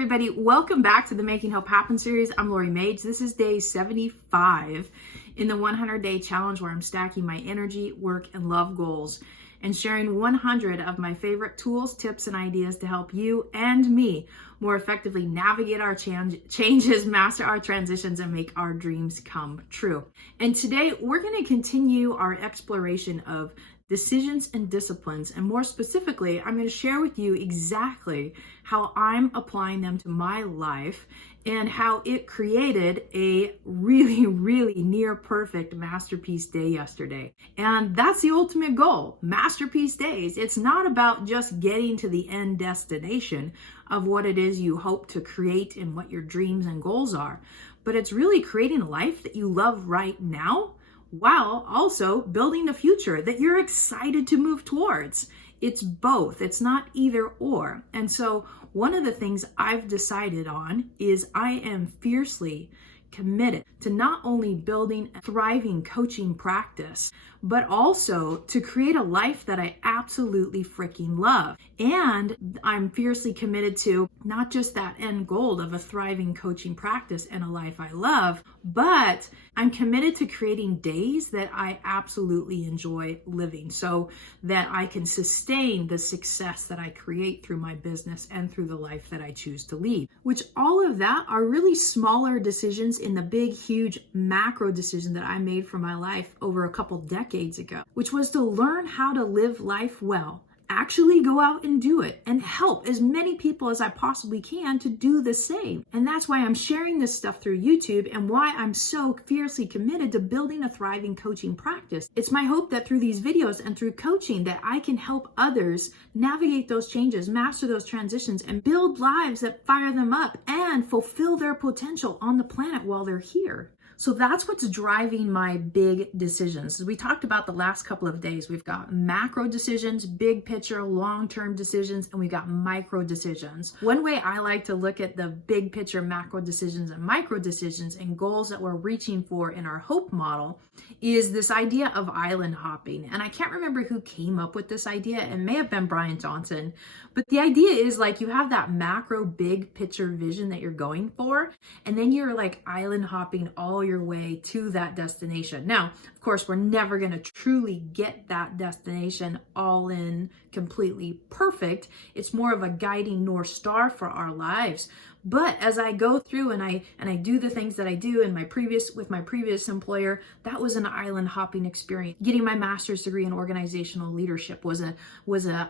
everybody, welcome back to the Making Hope Happen series. I'm Lori Mage. This is day 75 in the 100-day challenge where I'm stacking my energy, work, and love goals and sharing 100 of my favorite tools, tips, and ideas to help you and me more effectively navigate our changes, master our transitions, and make our dreams come true. And today we're going to continue our exploration of decisions and disciplines. And more specifically, I'm going to share with you exactly how I'm applying them to my life and how it created a really near perfect masterpiece day yesterday. And that's the ultimate goal, masterpiece days. It's not about just getting to the end destination of what it is you hope to create and what your dreams and goals are, but it's really creating a life that you love right now, while also building a future that you're excited to move towards. It's both. It's not either or. And so one of the things I've decided on is I am fiercely committed to not only building a thriving coaching practice, but also to create a life that I absolutely freaking love. And I'm fiercely committed to not just that end goal of a thriving coaching practice and a life I love, but I'm committed to creating days that I absolutely enjoy living so that I can sustain the success that I create through my business and through the life that I choose to lead. Which all of that are really smaller decisions in the big, huge macro decision that I made for my life over a couple decades ago, which was to learn how to live life well. Actually go out and do it and help as many people as I possibly can to do the same. And that's why I'm sharing this stuff through YouTube and why I'm so fiercely committed to building a thriving coaching practice. It's my hope that through these videos and through coaching that I can help others navigate those changes, master those transitions, and build lives that fire them up and fulfill their potential on the planet while they're here. So that's what's driving my big decisions. As we talked about the last couple of days, we've got macro decisions, big picture, long-term decisions, and we've got micro decisions. One way I like to look at the big picture macro decisions and micro decisions and goals that we're reaching for in our hope model is this idea of island hopping. And I can't remember who came up with this idea. It may have been Brian Johnson. But the idea is like you have that macro big picture vision that you're going for, and then you're like island hopping all your way to that destination. Now, of course, we're never going to truly get that destination all in completely perfect. It's more of a guiding North Star for our lives. But as I go through and I do the things that I do with my previous employer, that was an island hopping experience. Getting my master's degree in organizational leadership was a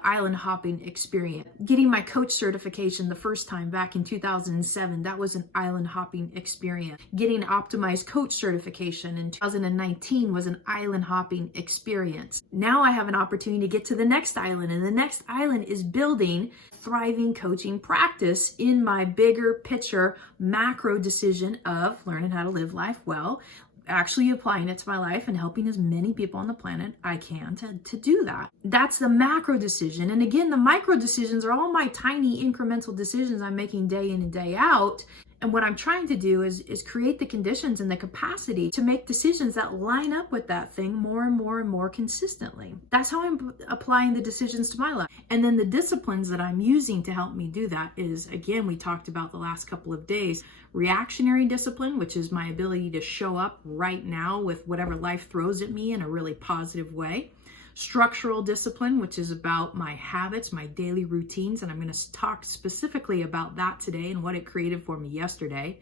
island hopping experience. Getting my coach certification the first time back in 2007, that was an island hopping experience. Getting optimized coach certification in 2019 was an island hopping experience. Now I have an opportunity to get to the next island, and the next island is building thriving coaching practice in my bigger picture macro decision of learning how to live life well, actually applying it to my life and helping as many people on the planet I can to do that. That's the macro decision. And again, the micro decisions are all my tiny incremental decisions I'm making day in and day out. And what I'm trying to do is create the conditions and the capacity to make decisions that line up with that thing more and more consistently. That's how I'm applying the decisions to my life. And then the disciplines that I'm using to help me do that is, again, we talked about the last couple of days, reactionary discipline, which is my ability to show up right now with whatever life throws at me in a really positive way. Structural discipline, which is about my habits, my daily routines, and I'm going to talk specifically about that today and what it created for me yesterday.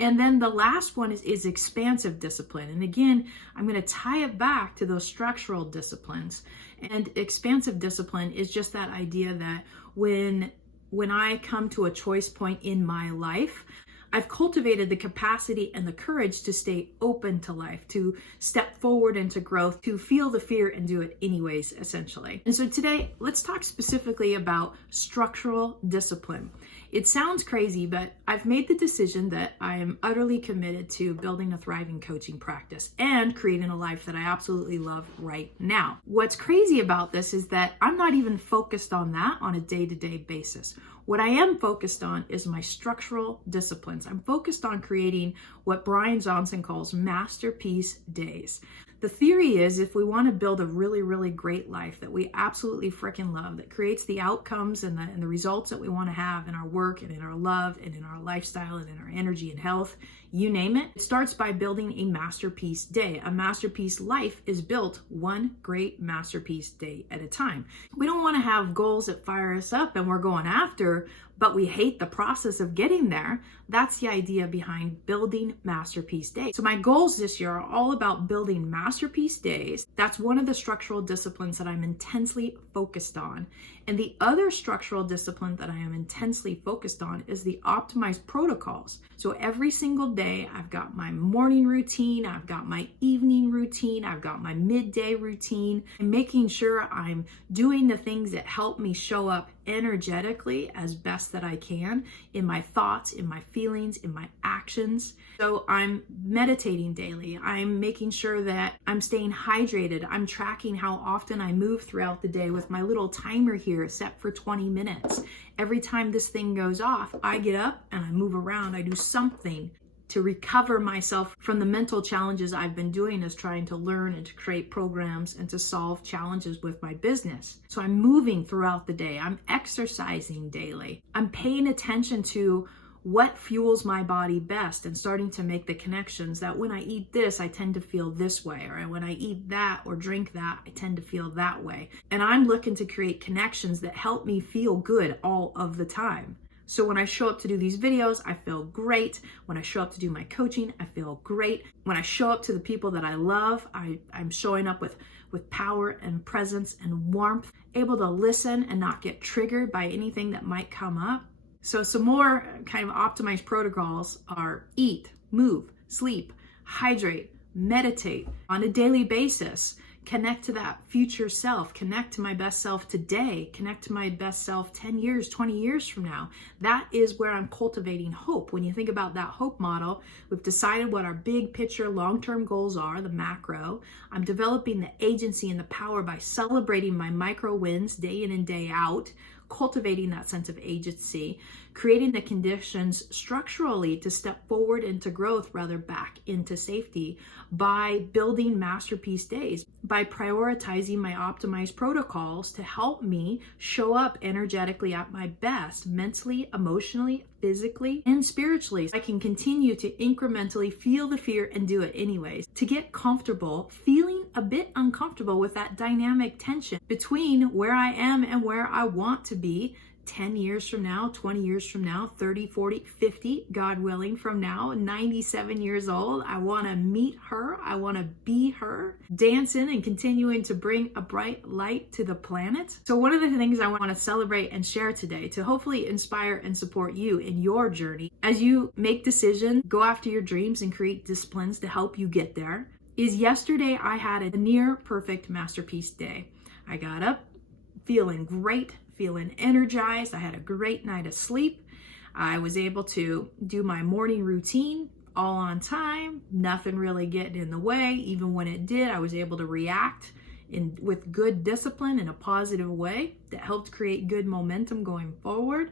And then the last one is expansive discipline. And again, I'm going to tie it back to those structural disciplines. And expansive discipline is just that idea that when I come to a choice point in my life, I've cultivated the capacity and the courage to stay open to life, to step forward into growth, to feel the fear and do it anyways, essentially. And so today, let's talk specifically about structural discipline. It sounds crazy, but I've made the decision that I am utterly committed to building a thriving coaching practice and creating a life that I absolutely love right now. What's crazy about this is that I'm not even focused on that on a day-to-day basis. What I am focused on is my structural disciplines. I'm focused on creating what Brian Johnson calls masterpiece days. The theory is if we want to build a really, really great life that we absolutely freaking love, that creates the outcomes and the results that we want to have in our work and in our love and in our lifestyle and in our energy and health, you name it, it starts by building a masterpiece day. A masterpiece life is built one great masterpiece day at a time. We don't want to have goals that fire us up and we're going after, but we hate the process of getting there. That's the idea behind building masterpiece days. So my goals this year are all about building masterpiece days. That's one of the structural disciplines that I'm intensely focused on. And the other structural discipline that I am intensely focused on is the optimized protocols. So every single day, I've got my morning routine, I've got my evening routine, I've got my midday routine, and making sure I'm doing the things that help me show up energetically as best that I can in my thoughts, in my feelings, in my actions. So I'm meditating daily. I'm making sure that I'm staying hydrated. I'm tracking how often I move throughout the day with my little timer here set for 20 minutes. Every time this thing goes off, I get up and I move around. I do something to recover myself from the mental challenges I've been doing as trying to learn and to create programs and to solve challenges with my business. So I'm moving throughout the day. I'm exercising daily. I'm paying attention to what fuels my body best and starting to make the connections that when I eat this, I tend to feel this way, or when I eat that or drink that, I tend to feel that way. And I'm looking to create connections that help me feel good all of the time. So when I show up to do these videos, I feel great. When I show up to do my coaching, I feel great. When I show up to the people that I love, I'm showing up with power and presence and warmth, able to listen and not get triggered by anything that might come up. So some more kind of optimized protocols are eat, move, sleep, hydrate, meditate on a daily basis. Connect to that future self, connect to my best self today, connect to my best self 10 years, 20 years from now. That is where I'm cultivating hope. When you think about that hope model, we've decided what our big picture long-term goals are, the macro. I'm developing the agency and the power by celebrating my micro wins day in and day out, cultivating that sense of agency, creating the conditions structurally to step forward into growth rather back into safety by building masterpiece days, by prioritizing my optimized protocols to help me show up energetically at my best, mentally, emotionally, physically, and spiritually. I can continue to incrementally feel the fear and do it anyways. To get comfortable, feeling a bit uncomfortable with that dynamic tension between where I am and where I want to be 10 years from now, 20 years from now, 30, 40, 50, God willing, from now, 97 years old. I want to meet her. I want to be her, dancing and continuing to bring a bright light to the planet. So one of the things I want to celebrate and share today to hopefully inspire and support you in your journey as you make decisions, go after your dreams and create disciplines to help you get there, is yesterday I had a near perfect masterpiece day. I got up feeling great, feeling energized. I had a great night of sleep. I was able to do my morning routine all on time, nothing really getting in the way. Even when it did, I was able to react with good discipline in a positive way that helped create good momentum going forward.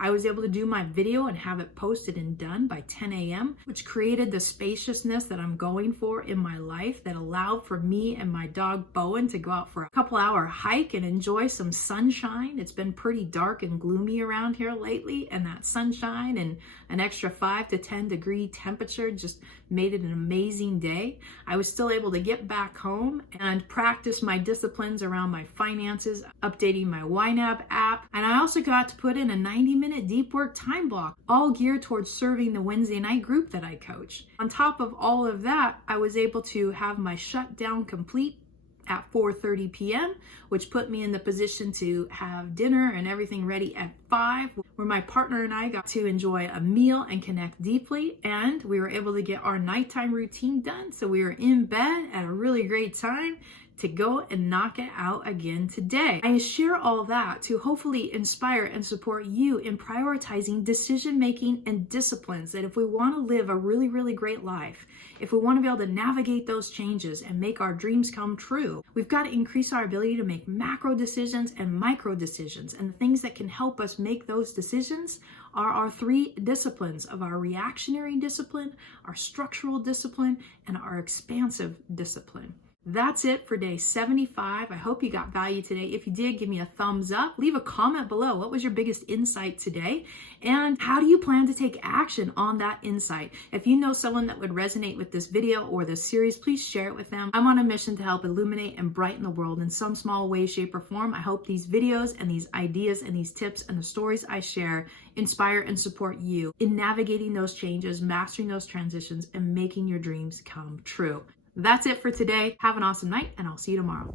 I was able to do my video and have it posted and done by 10 a.m., which created the spaciousness that I'm going for in my life that allowed for me and my dog Bowen to go out for a couple-hour hike and enjoy some sunshine. It's been pretty dark and gloomy around here lately, and that sunshine and an extra 5 to 10 degree temperature just made it an amazing day. I was still able to get back home and practice my disciplines around my finances, updating my YNAB app, and I also got to put in a 90-minute deep work time block, all geared towards serving the Wednesday night group that I coach. On top of all of that, I was able to have my shutdown complete at 4:30 p.m., which put me in the position to have dinner and everything ready at 5, where my partner and I got to enjoy a meal and connect deeply, and we were able to get our nighttime routine done. So we were in bed at a really great time to go and knock it out again today. I share all that to hopefully inspire and support you in prioritizing decision-making and disciplines that if we want to live a really, really great life, if we want to be able to navigate those changes and make our dreams come true, we've got to increase our ability to make macro decisions and micro decisions. And the things that can help us make those decisions are our 3 disciplines of our reactionary discipline, our structural discipline, and our expansive discipline. That's it for day 75. I hope you got value today. If you did, give me a thumbs up. Leave a comment below. What was your biggest insight today? And how do you plan to take action on that insight? If you know someone that would resonate with this video or this series, please share it with them. I'm on a mission to help illuminate and brighten the world in some small way, shape, or form. I hope these videos and these ideas and these tips and the stories I share inspire and support you in navigating those changes, mastering those transitions, and making your dreams come true. That's it for today. Have an awesome night, and I'll see you tomorrow.